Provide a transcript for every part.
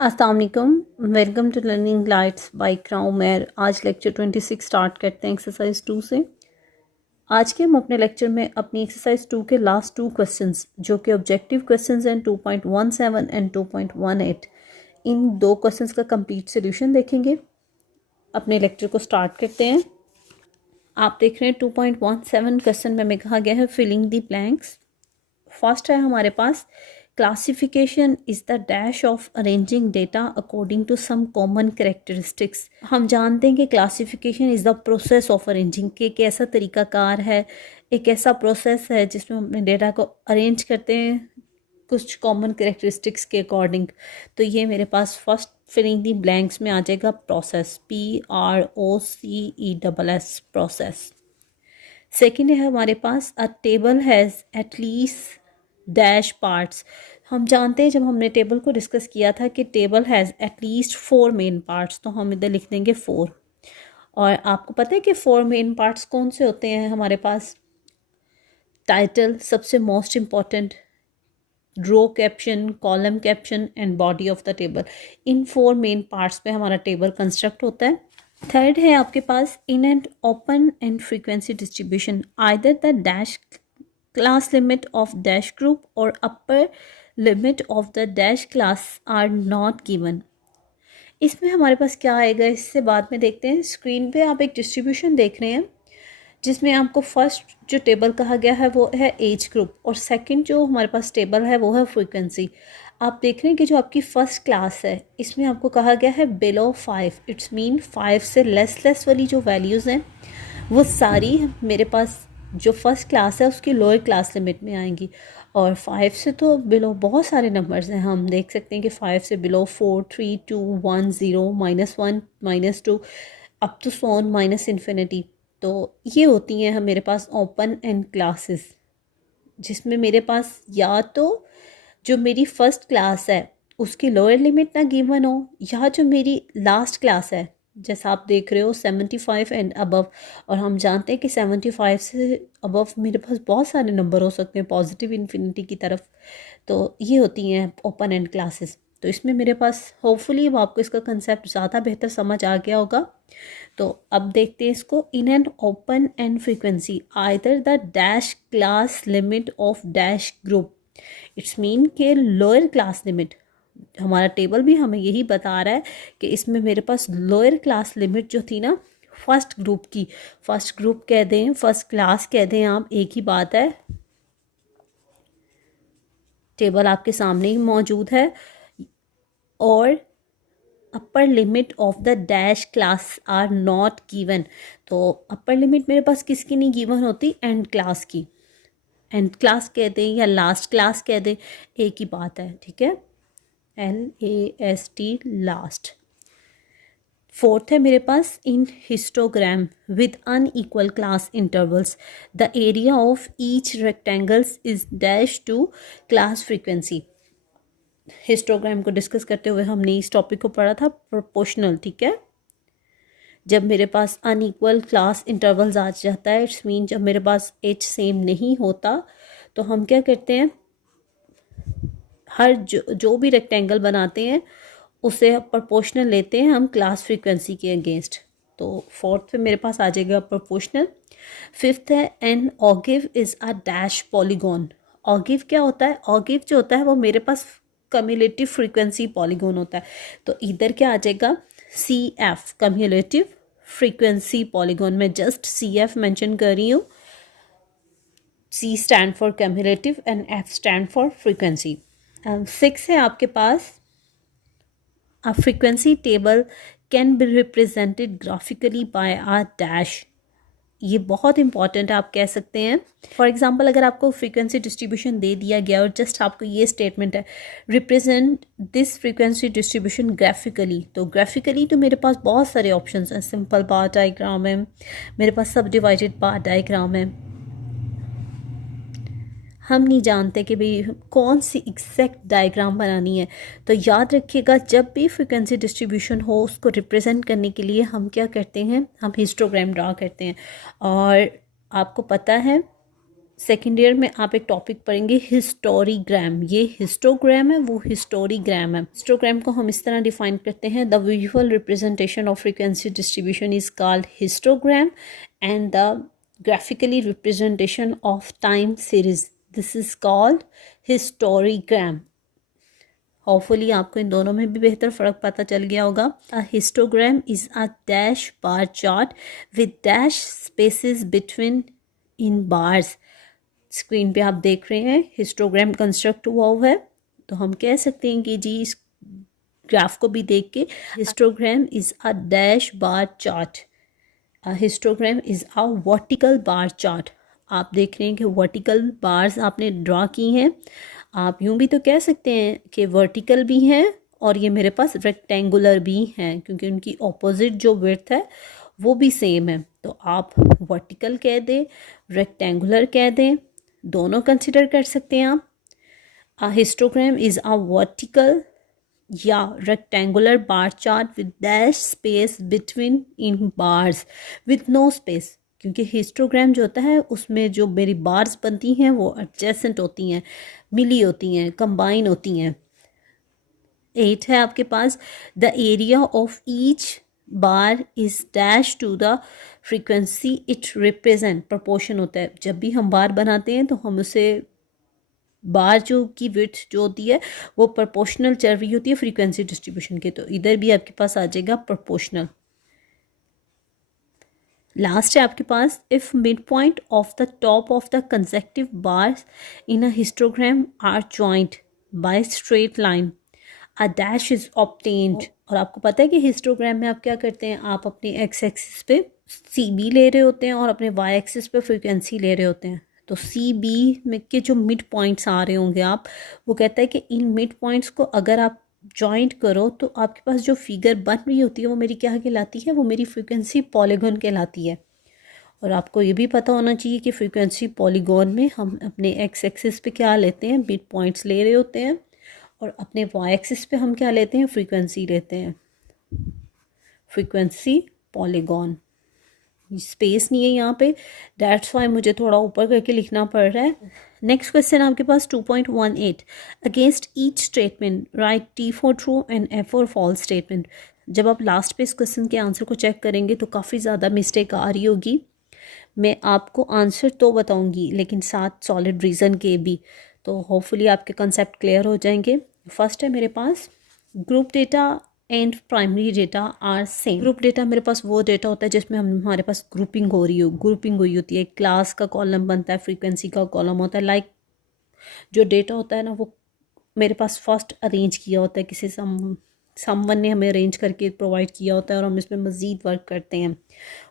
अस्सलाम वालेकुम, welcome to learning lights by क्राउमेर। आज लेक्चर 26 स्टार्ट करते हैं एक्सरसाइज 2 से। आज के हम अपने लेक्चर में अपनी एक्सरसाइज 2 के लास्ट 2 क्वेश्चंस जो कि ऑब्जेक्टिव क्वेश्चंस हैं 2.17 एंड 2.18, इन 2 क्वेश्चंस का कंप्लीट सोल्यूशन देखेंगे। अपने लेक्चर को स्टार्ट करते हैं। आप देख रहे हैं 2.17 क्वेश्चन में हमें कहा गया है फिलिंग द ब्लैंक्स। फर्स्ट है हमारे पास, classification is the dash of arranging data according to some common characteristics. हम जानते हैं कि classification is the process of arranging, कि एक ऐसा तरीकाकार है, एक ऐसा प्रोसेस है जिसमें हम अपने डेटा को अरेंज करते हैं कुछ कॉमन कैरेक्टरिस्टिक्स के अकॉर्डिंग। तो ये मेरे पास फर्स्ट फिलिंग दी ब्लैंक्स में आ जाएगा प्रोसेस, PROCESS प्रोसेस। सेकेंड है हमारे पास a table has at least dash parts. हम जानते हैं जब हमने टेबल को डिस्कस किया था कि table has at least 4 main parts, तो हम इधर लिख देंगे 4। और आपको पता है कि 4 मेन पार्ट्स कौन से होते हैं हमारे पास? टाइटल सबसे most important, row caption, column caption and body of the table. इन 4 मेन पार्ट्स पे हमारा टेबल कंस्ट्रक्ट होता है। थर्ड है आपके पास in and open end frequency distribution, either the dash class limit of dash group or upper limit of the dash class are not given। इसमें हमारे पास क्या आएगा इससे बाद में देखते हैं। स्क्रीन पे आप एक डिस्ट्रीब्यूशन देख रहे हैं जिसमें आपको फर्स्ट जो टेबल कहा गया है वो है एज ग्रुप, और सेकंड जो हमारे पास टेबल है वो है फ्रीक्वेंसी। आप देख रहे हैं कि जो आपकी फर्स्ट क्लास है इसमें आपको कहा गया है बिलो 5, इट्स मीन 5 से लेस वाली जो वैल्यूज़ हैं वो सारी मेरे पास जो फर्स्ट क्लास है उसकी लोअर क्लास लिमिट में आएंगी। और 5 से तो बिलो बहुत सारे नंबर्स हैं, हम देख सकते हैं कि 5 से बिलो 4, 3, 2, 1, 0, -1, -2 अप टू सोन माइनस इन्फिनिटी। तो ये होती हैं हम मेरे पास ओपन एंड क्लासेस, जिसमें मेरे पास या तो जो मेरी फर्स्ट क्लास है उसकी लोअर लिमिट ना गिवन हो, या जो मेरी लास्ट क्लास है जैसा आप देख रहे हो 75 एंड अबव। और हम जानते हैं कि 75 से अबव मेरे पास बहुत सारे नंबर हो सकते हैं पॉजिटिव इन्फिनिटी की तरफ। तो ये होती हैं ओपन एंड क्लासेस। तो इसमें मेरे पास होपफुली अब आपको इसका कंसेप्ट ज़्यादा बेहतर समझ आ गया होगा। तो अब देखते हैं इसको। इन and open end frequency either the dash class limit of dash group, it's mean के लोअर क्लास लिमिट, हमारा टेबल भी हमें यही बता रहा है कि इसमें मेरे पास लोअर क्लास लिमिट जो थी ना फर्स्ट ग्रुप की, फर्स्ट ग्रुप कह दें, फर्स्ट क्लास कह दें, आप एक ही बात है। टेबल आपके सामने ही मौजूद है। और upper limit of the dash class are not given, तो अपर लिमिट मेरे पास किसकी नहीं गिवन होती? एंड क्लास की। एंड क्लास कह दें या लास्ट क्लास कह दें, एक ही बात है, ठीक है। LAST last. फोर्थ है मेरे पास in histogram with unequal class intervals the area of each rectangles is dash to class frequency. Histogram को डिस्कस करते हुए हमने इस टॉपिक को पढ़ा था प्रोपोर्शनल, ठीक है। जब मेरे पास अनइक्वल क्लास इंटरवल्स आ जाता है, इट्स मीन जब मेरे पास एच सेम नहीं होता, तो हम क्या करते हैं, हर जो भी रेक्टेंगल बनाते हैं उसे प्रोपोर्शनल लेते हैं हम क्लास फ्रीक्वेंसी के अगेंस्ट। तो फोर्थ पे मेरे पास आ जाएगा प्रोपोर्शनल। फिफ्थ है an ogive is a dash polygon. Ogive क्या होता है? ऑगिव जो होता है वो मेरे पास कम्युलेटिव फ्रीक्वेंसी पॉलीगॉन होता है। तो इधर क्या आ जाएगा? CF cumulative frequency polygon. मैं जस्ट CF मेंशन कर रही हूँ। C stand for cumulative and F stand for frequency. 6 है आपके पास a frequency table can be represented graphically by a dash। ये बहुत इंपॉर्टेंट है, आप कह सकते हैं। फॉर एग्जांपल अगर आपको फ्रीक्वेंसी डिस्ट्रीब्यूशन दे दिया गया और जस्ट आपको ये स्टेटमेंट है represent this frequency distribution graphically, तो ग्राफिकली तो मेरे पास बहुत सारे ऑप्शंस हैं। सिंपल बार डायग्राम है मेरे पास, सब डिवाइडेड बार डायग्राम है। हम नहीं जानते कि भाई कौन सी एग्जैक्ट डायग्राम बनानी है। तो याद रखिएगा जब भी फ्रीक्वेंसी डिस्ट्रीब्यूशन हो उसको रिप्रेजेंट करने के लिए हम क्या करते हैं, हम हिस्टोग्राम ड्रा करते हैं। और आपको पता है सेकेंड ईयर में आप एक टॉपिक पढ़ेंगे हिस्टोरीग्राम। ये हिस्टोग्राम है, वो हिस्टोरीग्राम है। हिस्टोग्राम को हम इस तरह डिफाइन करते हैं, the visual representation of frequency distribution is called histogram and the graphically representation of time series this is called historigram. Hopefully आपको इन दोनों में भी बेहतर फ़र्क पता चल गया होगा। अ histogram is a dash bar chart with dash spaces between in bars. Screen पे आप देख रहे हैं हिस्टोग्राम कंस्ट्रक्ट हुआ हुआ है, तो हम कह सकते हैं कि जी इस ग्राफ को भी देख के histogram is a dash bar chart. Histogram is a vertical bar chart. आप देख रहे हैं कि वर्टिकल बार्स आपने ड्रा की हैं। आप यूं भी तो कह सकते हैं कि वर्टिकल भी हैं और ये मेरे पास रेक्टेंगुलर भी हैं, क्योंकि उनकी ऑपोजिट जो विड्थ है वो भी सेम है। तो आप वर्टिकल कह दें, रेक्टेंगुलर कह दें, दोनों कंसिडर कर सकते हैं आप। A histogram is a vertical या rectangular bar chart with dash space between in bars with no space, क्योंकि हिस्टोग्राम जो होता है उसमें जो मेरी बार्स बनती हैं वो एडजेसेंट होती हैं, मिली होती हैं, कंबाइन होती हैं। 8 है आपके पास, the area of each bar is dash to the frequency it represent. Proportion होता है, जब भी हम बार बनाते हैं तो हम उसे बार जो की विड्थ जो होती है वो प्रोपोर्शनल चल रही होती है फ्रीक्वेंसी डिस्ट्रीब्यूशन के, तो इधर भी आपके पास आ जाएगा प्रोपोर्शनल। लास्ट है आपके पास, if mid point of the top of the consecutive bars in a histogram are joint by straight line a dash is obtained. और आपको पता है कि हिस्टोग्राम में आप क्या करते हैं, आप अपनी एक्स एक्सिस पे सी बी ले रहे होते हैं और अपने वाई एक्सिस पे फ्रीक्वेंसी ले रहे होते हैं। तो सी बी में के जो मिड पॉइंट्स आ रहे होंगे आप, वो कहता है कि इन मिड पॉइंट्स को अगर आप जॉइंट करो तो आपके पास जो फिगर बन रही होती है वो मेरी क्या कहलाती है, वो मेरी फ्रीक्वेंसी पॉलीगॉन कहलाती है। और आपको ये भी पता होना चाहिए कि फ्रीक्वेंसी पॉलीगॉन में हम अपने एक्स एक्सिस पे क्या लेते हैं, मिड पॉइंट्स ले रहे होते हैं, और अपने वाई एक्सिस पे हम क्या लेते हैं, फ्रीक्वेंसी लेते हैं, फ्रीक्वेंसी पॉलीगॉन। स्पेस नहीं है यहाँ पे, दैट्स वाई मुझे थोड़ा ऊपर करके लिखना पड़ रहा है। नेक्स्ट क्वेश्चन आपके पास 2.18, against each statement write T for true and F for false statement. जब आप लास्ट पे इस क्वेश्चन के आंसर को चेक करेंगे तो काफ़ी ज़्यादा मिस्टेक आ रही होगी। मैं आपको आंसर तो बताऊंगी लेकिन साथ सॉलिड रीज़न के भी, तो होपफुली आपके कंसेप्ट क्लियर हो जाएंगे। फर्स्ट है मेरे पास, group data and primary data are same. Group data मेरे पास वो डेटा होता है जिसमें हमारे पास ग्रुपिंग हो रही हो, ग्रुपिंग हुई होती है, क्लास का कॉलम बनता है, फ्रीक्वेंसी का कॉलम होता है। लाइक जो डेटा होता है ना वो मेरे पास फर्स्ट अरेंज किया होता है, किसी समवन ने हमें अरेंज करके प्रोवाइड किया होता है और हम इसमें मज़ीद वर्क करते हैं,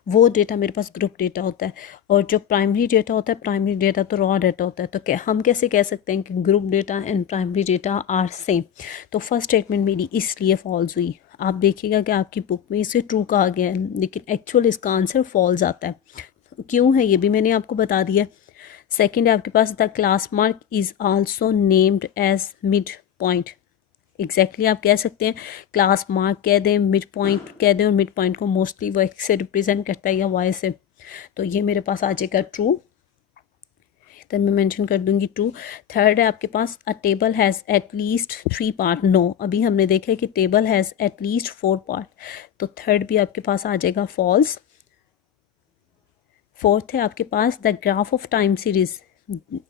वो डेटा मेरे पास ग्रुप डेटा होता है। और जो प्राइमरी डेटा होता है, प्राइमरी डेटा तो रॉ डेटा होता है। तो क्या हम कैसे कह सकते हैं कि group data and primary data are same. तो फर्स्ट स्टेटमेंट मेरी इसलिए फॉल्स हुई। आप देखिएगा कि आपकी बुक में इसे ट्रू कहा गया है लेकिन एक्चुअल इसका आंसर फॉल्स आता है। क्यों है ये भी मैंने आपको बता दिया। सेकेंड है आपके पास, the class mark is also named as mid point. Exactly आप कह सकते हैं क्लास मार्क कह दें, मिड पॉइंट कह दें, और मिड पॉइंट को मोस्टली वो एक्स से रिप्रेजेंट करता है या वाई से, तो ये मेरे पास आ जाएगा ट्रू। तो मैं मेंशन कर दूंगी ट्रू। थर्ड है आपके पास, a table has at least 3 part. No, अभी हमने देखा है कि table has at least 4 part, तो थर्ड भी आपके पास आ जाएगा फॉल्स। फोर्थ है आपके पास, the graph of time series.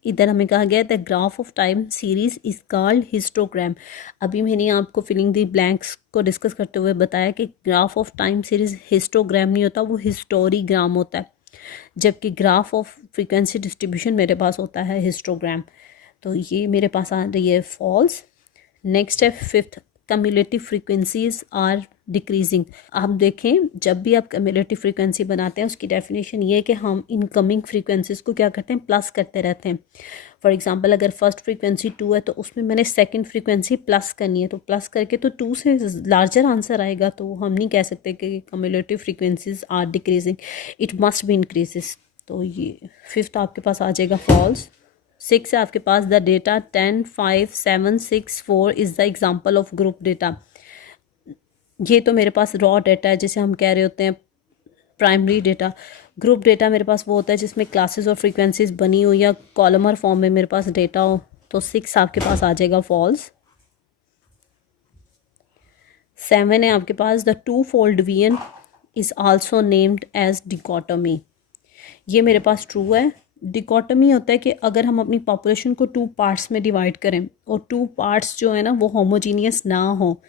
इधर हमें कहा गया the graph of time series is called histogram. अभी मैंने आपको फिलिंग दी ब्लैंक्स को डिस्कस करते हुए बताया कि graph of time series histogram नहीं होता, वो हिस्टोरीग्राम होता है, जबकि ग्राफ ऑफ फ्रीक्वेंसी डिस्ट्रीब्यूशन मेरे पास होता है हिस्टोग्राम। तो ये मेरे पास आ रही है फॉल्स। नेक्स्ट है fifth, cumulative frequencies are decreasing. आप देखें जब भी आप कम्युलेटिव फ्रीक्वेंसी बनाते हैं उसकी डेफिनेशन ये है कि हम इनकमिंग फ्रीक्वेंसीज को क्या करते हैं, प्लस करते रहते हैं। फॉर एग्जांपल अगर फर्स्ट फ्रीक्वेंसी 2 है तो उसमें मैंने सेकंड फ्रीक्वेंसी प्लस करनी है, तो प्लस करके तो 2 से लार्जर आंसर आएगा, तो हम नहीं कह सकते कि cumulative frequencies are decreasing, it must be increases. तो ये फिफ्थ आपके पास आ जाएगा फॉल्स। 6 है आपके पास, the data 10, 5, 7, 6, 4 is the example of group data. ये तो मेरे पास रॉ डेटा है जिसे हम कह रहे होते हैं प्राइमरी डेटा, ग्रुप डेटा मेरे पास वो होता है जिसमें क्लासेस और फ्रीक्वेंसीज बनी हो या कॉलमर फॉर्म में मेरे पास डेटा हो, तो 6 आपके पास आ जाएगा फॉल्स। 7 है आपके पास the two fold VN is also named as dichotomy. ये मेरे पास ट्रू है। डिकोटमी होता है कि अगर हम अपनी पॉपुलेशन को 2 पार्ट्स में डिवाइड करें और 2 पार्ट्स जो है ना वो होमोजीनियस ना हो,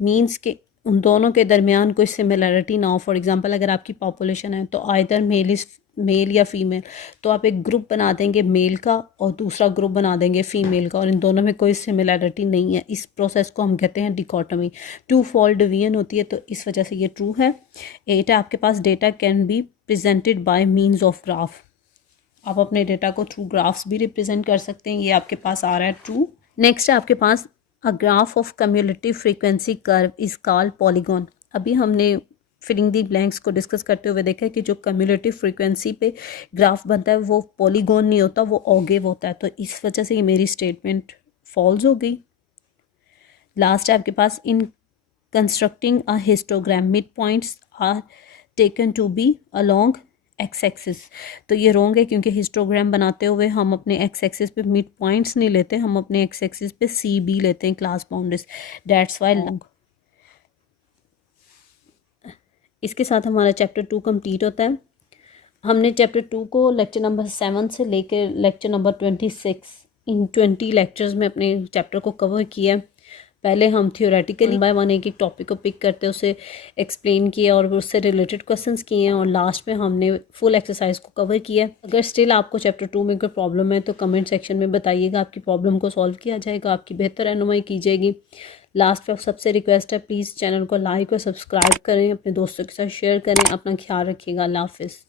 मींस के उन दोनों के दरमियान कोई सिमिलरिटी ना हो। फॉर एग्जांपल अगर आपकी पॉपुलेशन है तो आइदर मेल या फीमेल, तो आप एक ग्रुप बना देंगे मेल का और दूसरा ग्रुप बना देंगे फीमेल का और इन दोनों में कोई सिमिलरिटी नहीं है। इस प्रोसेस को हम कहते हैं डिकोटमी। 2 फोल्ड डिवीजन होती है, तो इस वजह से ये ट्रू है। 8 है आपके पास data can be presented by means of graph. आप अपने डेटा को थ्रू ग्राफ्स भी रिप्रेजेंट कर सकते हैं, ये आपके पास आ रहा है ट्रू। नेक्स्ट है आपके पास a graph of cumulative frequency curve is called polygon. अभी हमने फिलिंग दी ब्लैंक्स को डिस्कस करते हुए देखा है कि जो कम्युलेटिव फ्रीक्वेंसी पे ग्राफ बनता है वो पॉलीगॉन नहीं होता, वो ऑगेव होता है, तो इस वजह से ये मेरी स्टेटमेंट फॉल्स हो गई। लास्ट है आपके पास in constructing a histogram mid points are taken to be along x axis. तो ये रॉन्ग है क्योंकि हिस्टोग्राम बनाते हुए हम अपने एक्स एक्सिस पे मिड पॉइंट्स नहीं लेते, हम अपने एक्स एक्सिस पे सी बी लेते हैं class boundaries, that's why long. इसके साथ हमारा चैप्टर 2 कंप्लीट होता है। हमने चैप्टर 2 को लेक्चर नंबर 7 से लेकर लेक्चर नंबर 26 इन 20 लेक्चर्स में अपने चैप्टर को कवर किया है। पहले हम थियोरेटिकली बाय वन एक टॉपिक को पिक करते उसे एक्सप्लेन किया और उससे रिलेटेड क्वेश्चंस किए हैं और लास्ट में हमने फुल एक्सरसाइज को कवर किया है। अगर स्टिल आपको चैप्टर 2 में कोई प्रॉब्लम है तो कमेंट सेक्शन में बताइएगा, आपकी प्रॉब्लम को सॉल्व किया जाएगा, आपकी बेहतर रहनुमाई की जाएगी। लास्ट पे सबसे रिक्वेस्ट है प्लीज़ चैनल को लाइक और सब्सक्राइब करें, अपने दोस्तों के साथ शेयर करें। अपना ख्याल रखिएगा। अल्लाह हाफिज़।